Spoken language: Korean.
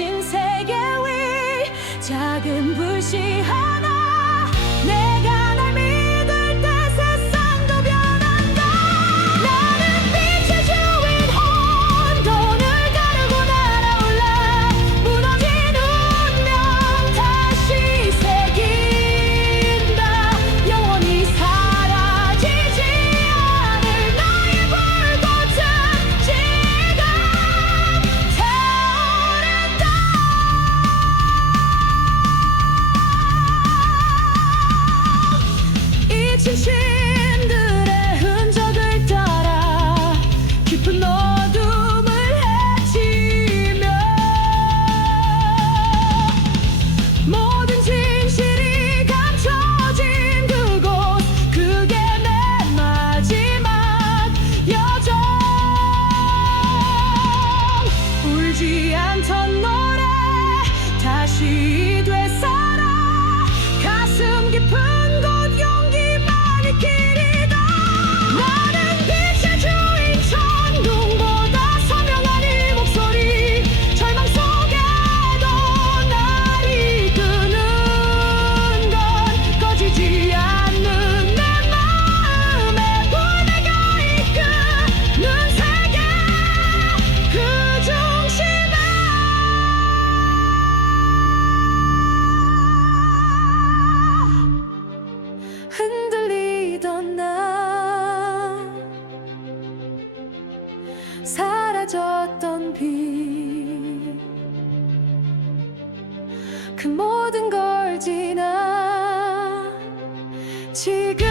진 세계 위 작은 불씨 지 않던 노래 다시 되살 사라졌던 빛 그 모든 걸 지나 지금